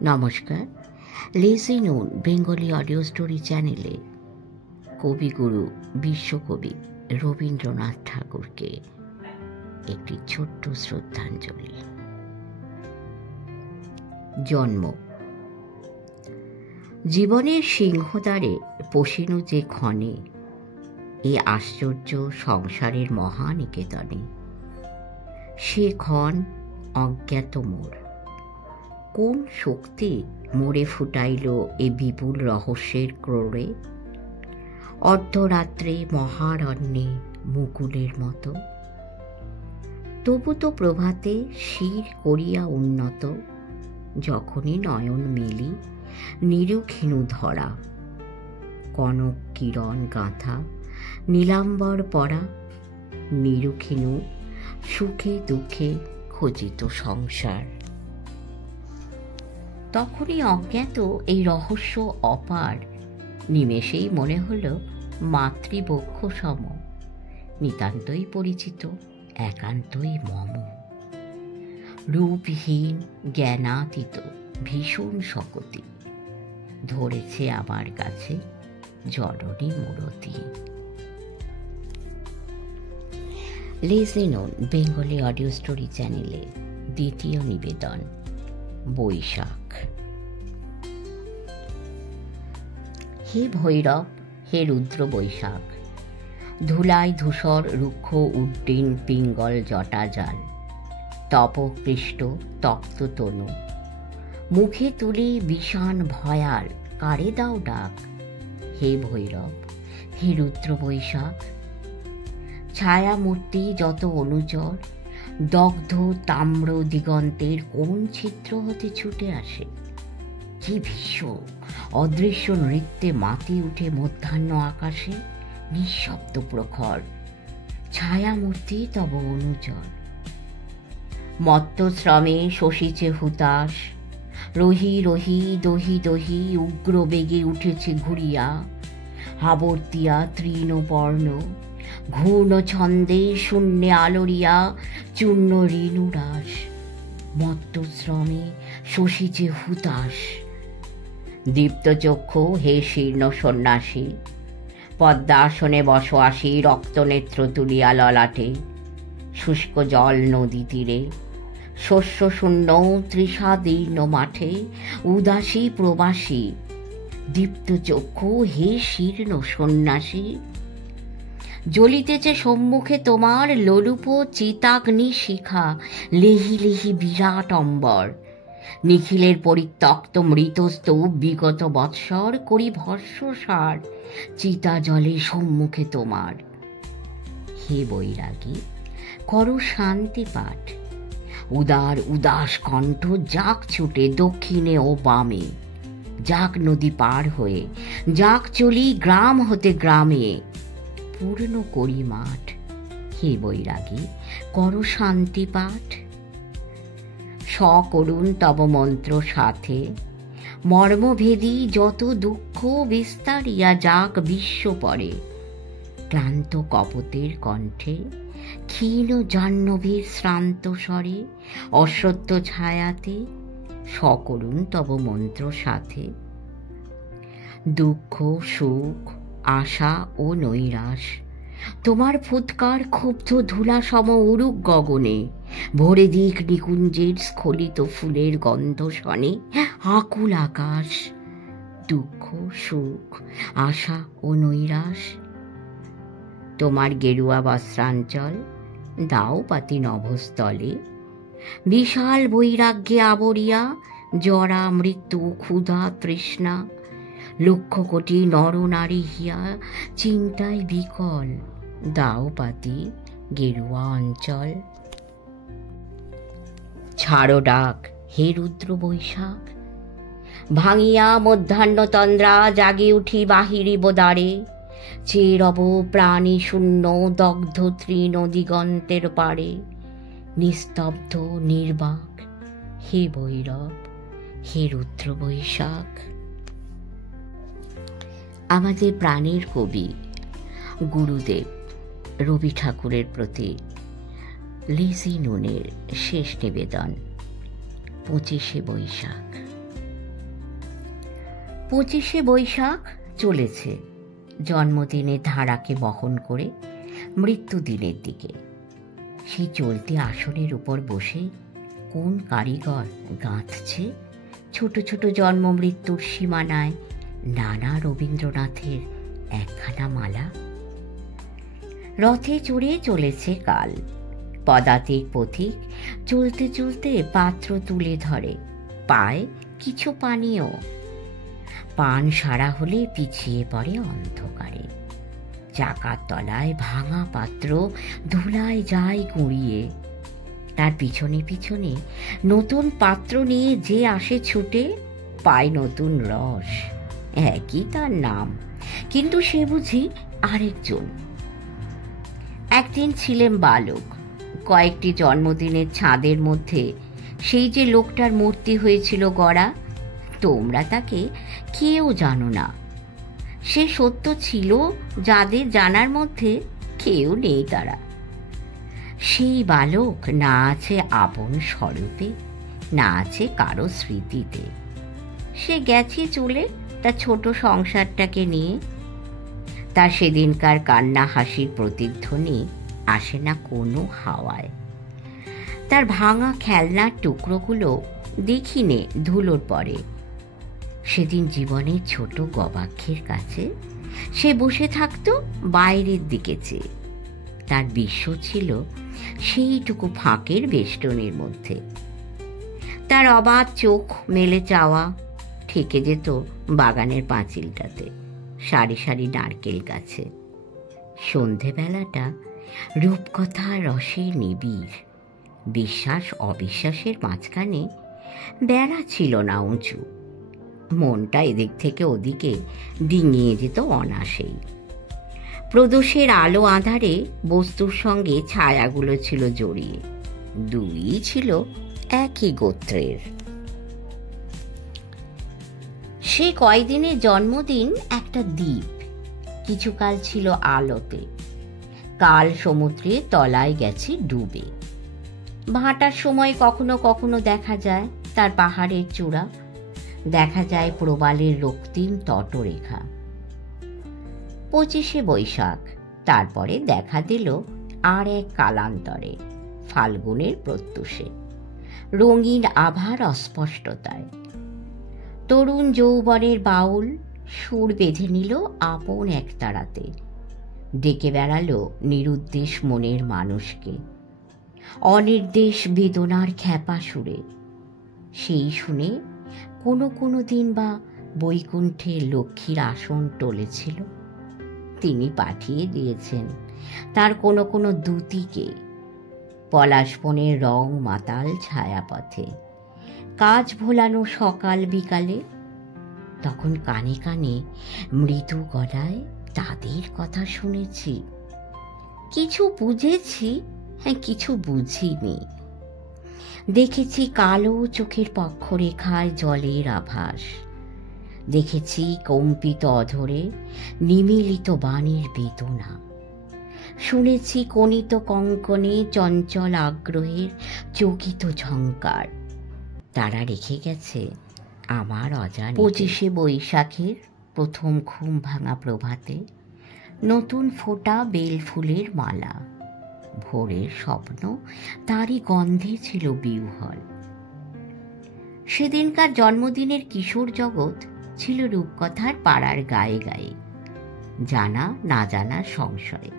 নমস্কার। লেজি নুন Bengali audio story চ্যানেলে কবিগুরু বিশ্বকবি রবীন্দ্রনাথ ঠাকুরকে একটি ছোট্ট শ্রদ্ধাঞ্জলি। জন্ম। জীবনের সিংহদ্বারে পশিনু যে ক্ষণে, এ আশ্চর্য সংসারের মহানিকেতনে, সে ক্ষণ অজ্ঞাত মোর। কোন শক্তি মোরে ফুটাইল এ বিপুল রহস্যের ক্রোড়ে? অর্ধরাত্রে মহারণ্যে মুকুলের মতো, তবু তো প্রভাতে শির করিয়া উন্নত, যখনই নয়ন মেলি নিরুক্ষিণু ধরা, কনক কিরণ গাঁথা নীলাম্বর পরা, নিরুক্ষিণু সুখে দুঃখে খচিত সংসার। তখনই অজ্ঞাত এই রহস্য অপার, নিমেষেই মনে হল মাতৃবক্ষ সম, নিতান্তই পরিচিত, একান্তই মম। রূপহীন জ্ঞানাতীত ভীষণ শকতি, ধরেছে আমার কাছে জননী মূরতি। লেজি নুন বেঙ্গলি অডিও স্টোরি চ্যানেলে দ্বিতীয় নিবেদন, বৈশাখ। হে ভৈরব, হে রুদ্র বৈশাখ, ধুলায় ধূসর রুক্ষ উড্ডীন পিঙ্গল জটাজাল, তপকৃষ্ট তপ্ত তনু, মুখে তুলি বিষাণ ভয়াল, কারে দাও ডাক। হে ভৈরব, হে রুদ্র বৈশাখ, ছায়ামূর্তি যত অনুচর, দগ্ধ তাম্র দিগন্তের কোন ছিদ্র হতে ছুটে আসে, কি ভীষ্ম অদৃশ্য নৃত্যে মাতি উঠে মধ্যাহ্ন আকাশে, নিঃশব্দ প্রখর ছায়ামূর্তি তব অনুচর। মত্তশ্রমে শশিছে হুতাশ, রহি রহি দহি দহি উগ্র বেগে উঠেছে ঘুরিয়া, আবর্তিয়া তৃণপর্ণ ঘূর্ণ ছন্দে শূন্যে আলোড়িয়া চূর্ণ ঋণুরাস। মত্তশ্রমে শশিছে হুতাশ, দীপ্ত চক্ষু হে শীর্ণ সন্ন্যাসী, পদ্মাসনে বস আসি রক্তনেত্র তুলিয়া ললাটে, শুষ্ক জল নদী তীরে শস্য শূন্য তৃষাদীর্ণ মাঠে, উদাসী প্রবাসী দীপ্ত চক্ষু হে শীর্ণ সন্ন্যাসী। জ্বলিতেছে সম্মুখে তোমার লোলুপ চিতাগ্নি শিখা, লেহি লেহি বিরাট অম্বর, নিখিলের পরিত্যক্ত মৃতস্তূপ বিগত বৎসর করি ভস্মসার, চিতা জলে সম্মুখে তোমার। হে বৈরাগী, করো শান্তি পাঠ, উদার উদাস কণ্ঠ যাক ছুটে দক্ষিণে ও বামে, যাক নদী পার হয়ে, যাক চলি গ্রাম হতে গ্রামে, পূর্ণ করি মাঠ। হে বৈরাগী, করো শান্তি পাঠ। সকরুণ তব মন্ত্র সাথে, মর্মভেদী যত দুঃখ বিস্তারিয়া যাক বিশ্ব পরে, ক্লান্ত কপতের কণ্ঠে ক্ষীণ জাহ্নবীর শ্রান্ত স্বরে, অশ্বত্থ ছায়াতে সকরুণ তব মন্ত্র সাথে। দুঃখ সুখ আশা ও নৈরাশ তোমার ফুৎকার ক্ষুব্ধ ধুলা সম উড়ুক গগনে, ভরে দিক নিকুঞ্জের স্খলিত ফুলের গন্ধ শনে আকুল আকাশ। দুঃখ সুখ আশা ও নৈরাশ তোমার গেরুয়া বস্ত্রাঞ্চল দাও পাতি নভস্থলে, বিশাল বৈরাগ্যে আবরিয়া জরা মৃত্যু ক্ষুধা তৃষ্ণা, লক্ষ কোটি নর নারী হিয়া চিন্তায় বিকল, দাও পাতি গেরুয়া অঞ্চল। ছাড়ো ডাক হে রুদ্র বৈশাখ, ভাঙিয়া মধ্যাহ্ন তন্দ্রা জাগে উঠি বাহিরি বোদারে, চেয়ে রব প্রাণী শূন্য দগ্ধ তৃণ দিগন্তের পারে, নিস্তব্ধ নির্বাক। হে ভৈরব, হে রুদ্র বৈশাখ। আমাদের প্রাণের কবি গুরুদেব রবি ঠাকুরের প্রতি লেজি নুনের শেষ নিবেদন, 25শে বৈশাখ। 25শে বৈশাখ চলেছে জন্মদিনের ধারাকে বহন করে মৃত্যুদিনের দিকে। সেই চলতি আসনের উপর বসে কোন কারিগর গাঁথছে ছোট ছোট জন্ম মৃত্যুর সীমানায় নানা রবীন্দ্রনাথের একখানা মালা। রথে চড়ে চলেছে কাল, পদাতিক পথিক চলতে চলতে পাত্র তুলে ধরে, পায় কিছু পানীয়। পান সারা হলে পিছিয়ে পড়ে অন্ধকারে। চাকার তলায় ভাঙা পাত্র ধুলায় যায় গুঁড়িয়ে। তার পিছনে পিছনে নতুন পাত্র নিয়ে যে আসে ছুটে, পায় নতুন রস। একই তার নাম, কিন্তু সে বুঝি আরেকজন। একদিন ছিলেন বালক, কয়েকটি জন্মদিনের ছাদের মধ্যে সেই যে লোকটার মূর্তি হয়েছিল গড়া, তোমরা তাকে কেউ জানো না। সে সত্য ছিল যাদের জানার মধ্যে কেউ নেই তারা। সেই বালক না আছে আপন স্বরূপে, না আছে কারো স্মৃতিতে। সে গেছে চলে তার ছোট সংসারটাকে নিয়ে। তার সেদিনকার কান্না হাসির প্রতিধ্বনি আসে না কোনো হাওয়ায়। তার ভাঙা খেলনার টুকরোগুলো দেখিনে ধুলোর পরে। সেদিন জীবনের ছোট গবাক্ষের কাছে সে বসে থাকতো বাইরের দিকে চেয়ে। তার বিশ্ব ছিল সেইটুকু ফাঁকের বেষ্টনীর মধ্যে। তার অবাধ চোখ মেলে চাওয়া ঠেকে যেত বাগানের পাঁচিলটাতে, সারি সারি নারকেল গাছে। সন্ধেবেলাটা রূপকথার রসে নিবিড়। বিশ্বাস অবিশ্বাসের মাঝখানে বেড়া ছিল না উঁচু। মনটা এদিক থেকে ওদিকে ডিঙিয়ে যেত অনাসেই। প্রদোষের আলো আঁধারে বস্তুর সঙ্গে ছায়াগুলো ছিল জড়িয়ে। দুই ছিল একই গোত্রের। সে কয়দিনের জন্মদিন একটা দ্বীপ কিছুকাল ছিল আলোতে। কাল সমুদ্রে তলায় গেছে ডুবে। ভাটার সময় কখনো কখনো দেখা যায় তার পাহাড়ের চূড়া, দেখা যায় প্রবালের রক্তিম তটরেখা। 25শে বৈশাখ, তারপরে দেখা দিল আর এক কালান্তরে, ফাল্গুনের প্রত্যুষে, রঙিন আভার অস্পষ্টতায়। তরুণ যৌবনের বাউল সুর বেঁধে নিল আপন এক তারাতে, ডেকে বেড়ালো নিরুদ্দেশ মনের মানুষকে অনির্দেশ বেদনার খ্যাপা সুরে। সেই শুনে কোনো কোনো দিন বা বৈকুণ্ঠে লক্ষ্মীর আসন টলেছিল। তিনি পাঠিয়ে দিয়েছেন তার কোনো কোনো দূতিকে পলাশবনের রং মাতাল ছায়াপথে, কাজ ভোলানো সকাল বিকালে। তখন কানে কানে মৃদু গলায় তাদের কথা শুনেছি। কিছু বুঝেছি, কিছু বুঝিনি। দেখেছি কালো চোখের পক্ষরেখায় জলের আভাস, দেখেছি কম্পিত অধরে নিমিলিত বাণীর বেদনা, শুনেছি কনিত কঙ্কনে চঞ্চল আগ্রহের চকিত ঝঙ্কার। তারা রেখে গেছে আমার অজানা 25শে বৈশাখের প্রথম ঘুম ভাঙা প্রভাতে নতুন ফোটা বেল ফুলের মালা। ভোরের স্বপ্ন তারই গন্ধে ছিল বিহ্বল। সেদিনকার জন্মদিনের কিশোর জগৎ ছিল রূপকথার পাড়ার গায়ে গায়ে, জানা না জানার সংশয়।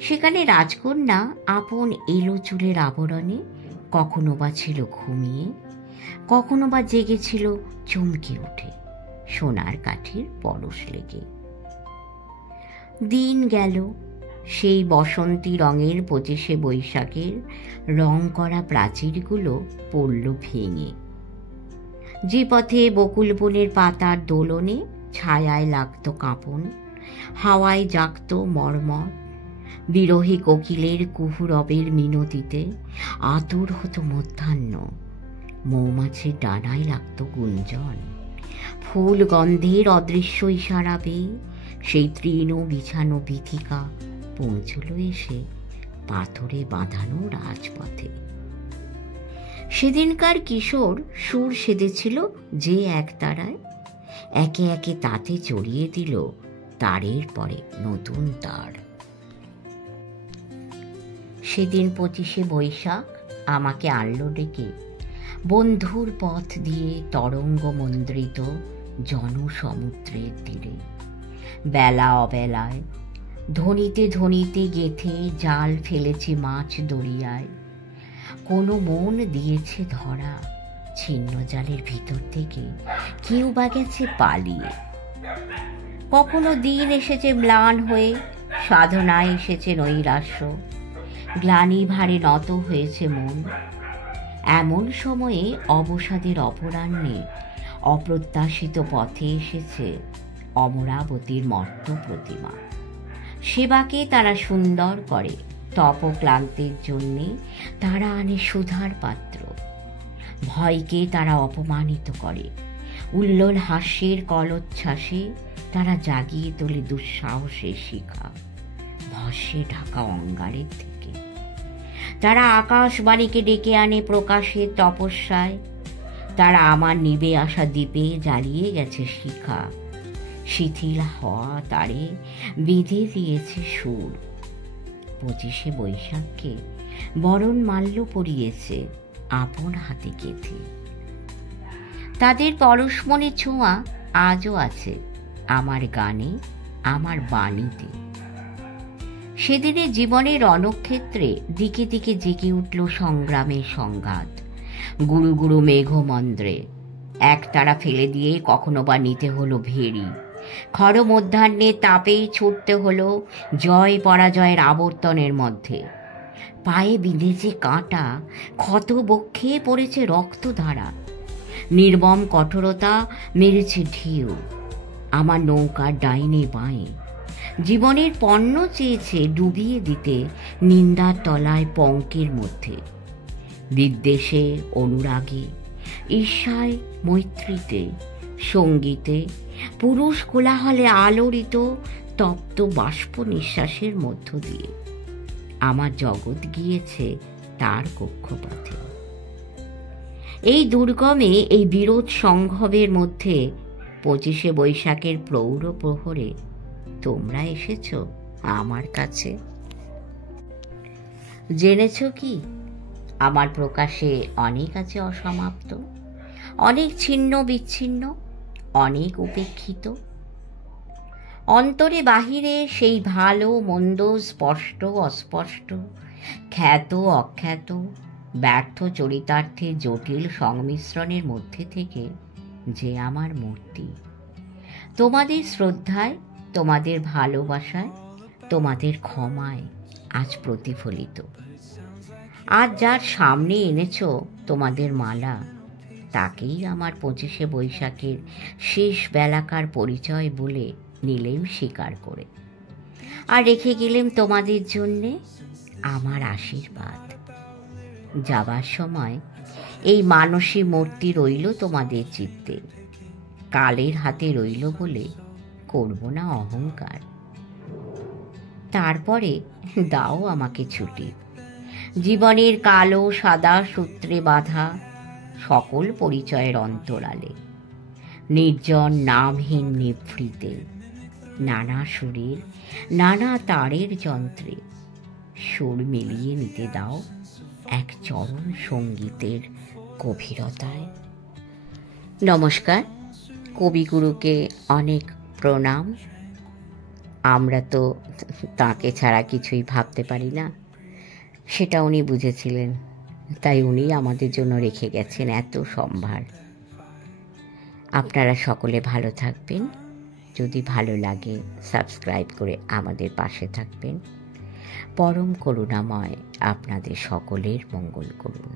সেখানে রাজকন্যা আপন এলো চুলের আবরণে কখনো বা ছিল ঘুমিয়ে, কখনো বা জেগেছিল চমকে উঠে সোনার কাঠির পরশ লেগে। দিন গেল, সেই বসন্তী রঙের 25শে বৈশাখের রং করা প্রাচীরগুলো পড়ল ভেঙে। যে পথে বকুল বনের পাতার দোলনে ছায়ায় লাগতো কাঁপন, হাওয়ায় জাগত মর্মর, বিরহী কোকিলের কুহুরবের মিনতিতে আতুর হতো মধ্যাহ্ন, মৌমাছির ডানায় লাগত গুঞ্জন, ফুল গন্ধের অদৃশ্য ইশারা পেয়ে সেই তৃণ বিছানো পীঠিকা পৌঁছল এসে পাথরে বাঁধানো রাজপথে। সেদিনকার কিশোর সুর সেধেছিল যে একতারায়, একে একে তাতে জড়িয়ে দিল তারের পরে নতুন তার। সেদিন 25শে বৈশাখ আমাকে আনলো ডেকে বন্ধুর পথ দিয়ে তরঙ্গ মন্দ্রিত জনসমুদ্রের তীরে। বেলা অবেলায় ধ্বনিতে ধ্বনিতে গেথে জাল ফেলেছে মাছ দরিয়ায়। কোনো মন দিয়েছে ধরা ছিন্ন জালের ভিতর থেকে, কেউ বা গেছে পালিয়ে। কখনো দিন এসেছে ম্লান হয়ে, সাধনায় এসেছে নৈরাশ্য, গ্লানি ভারে নত হয়েছে মন। এমন সময়ে অবসাদের অপরাহ্নে অপ্রত্যাশিত পথে এসেছে অমরাবতীর মর্ত প্রতিমা। সেবাকে তারা সুন্দর করে, তপক্লান্তের জন্যে তারা আনে সুধার পাত্র। ভয়কে তারা অপমানিত করে, উল্লোল হাস্যের কলোচ্ছ্বাসে তারা জাগিয়ে তোলে দুঃসাহসের শিখা ভস্যে ঢাকা অঙ্গারের থেকে। তারা আকাশবাণীকে ডেকে আনে প্রকাশের তপস্যায়। তারা আমার নিবে আসা দ্বীপে জ্বালিয়ে গেছে শিখা, শিথিল হওয়া তারে বেঁধে দিয়েছে সুর। 25শে বৈশাখকে বরণ মাল্য পরিয়েছে আপন হাতে গেঁথে। তাদের পরশমণি ছোঁয়া আজও আছে আমার গানে, আমার বাণীতে। সেদিনে জীবনের রণক্ষেত্রে দিকে দিকে জেগে উঠল সংগ্রামের সংঘাত। গুরু গুরু মেঘমন্দ্রে একতারা ফেলে দিয়ে কখনো বা নিতে হলো ভেড়ি। খর মধ্যাহ্নে তাপে ছুটতে হলো জয় পরাজয়ের আবর্তনের মধ্যে। পায়ে বিঁধেছে কাঁটা, ক্ষত বক্ষে পড়েছে রক্তধারা। নির্মম কঠোরতা মেরেছে ঢেউ আমার নৌকার ডাইনে বাঁয়ে। জীবনের পণ্য চেয়েছে ডুবিয়ে দিতে নিন্দার তলায় পঙ্কের মধ্যে। বিদ্বেষে, অনুরাগে, ঈর্ষায়, মৈত্রীতে, সঙ্গীতে, পুরুষ কোলাহলে আলোড়িত তপ্ত বাষ্প নিঃশ্বাসের মধ্য দিয়ে আমার জগৎ গিয়েছে তার কক্ষপথে। এই দুর্গমে, এই বিরোধ সংঘবের মধ্যে 25শে বৈশাখের প্রৌঢ় প্রহরে তোমরা এসেছ আমার কাছে। জেনেছ কি, আমার প্রকাশে অনেক আছে অসমাপ্ত, অনেক ছিন্ন বিচ্ছিন্ন, অনেক উপেক্ষিত। অন্তরে বাহিরে সেই ভালো মন্দ, স্পষ্ট অস্পষ্ট, খ্যাত অখ্যাত, ব্যর্থ চরিতার্থের জটিল সংমিশ্রণের মধ্যে থেকে যে আমার মূর্তি। তোমাদের শ্রদ্ধায়, তোমাদের ভালোবাসায়, তোমাদের ক্ষমায় আজ প্রতিফলিত। আজ যার সামনে এনেছ তোমাদের মালা, তাকেই আমার 25শে বৈশাখের শেষ বেলাকার পরিচয় বলে নিলেম স্বীকার করে। আর রেখে গেলেম তোমাদের জন্যে আমার আশীর্বাদ। যাবার সময় এই মানসী মূর্তি রইল তোমাদের চিত্তে, কালের হাতে রইল বলে করব না অহংকার। তারপরে দাও আমাকে ছুটি, জীবনের কালো সাদা সূত্রে বাঁধা সকল পরিচয়ের অন্তরালে, নির্জন নামহীন নিভৃতে, নানা সুরের নানা তারের যন্ত্রে সুর মিলিয়ে নিতে দাও এক চরণ সঙ্গীতের গভীরতায়। নমস্কার, কবিগুরুকে অনেক প্রণাম। আমরা তো তাঁকে ছাড়া কিছুই ভাবতে পারি না, সেটা উনি বুঝেছিলেন, তাই উনি আমাদের জন্য রেখে গেছেন এত সম্ভার। আপনারা সকলে ভালো থাকবেন। যদি ভালো লাগে সাবস্ক্রাইব করে আমাদের পাশে থাকবেন। পরম করুণাময় আপনাদের সকলের মঙ্গল করুন।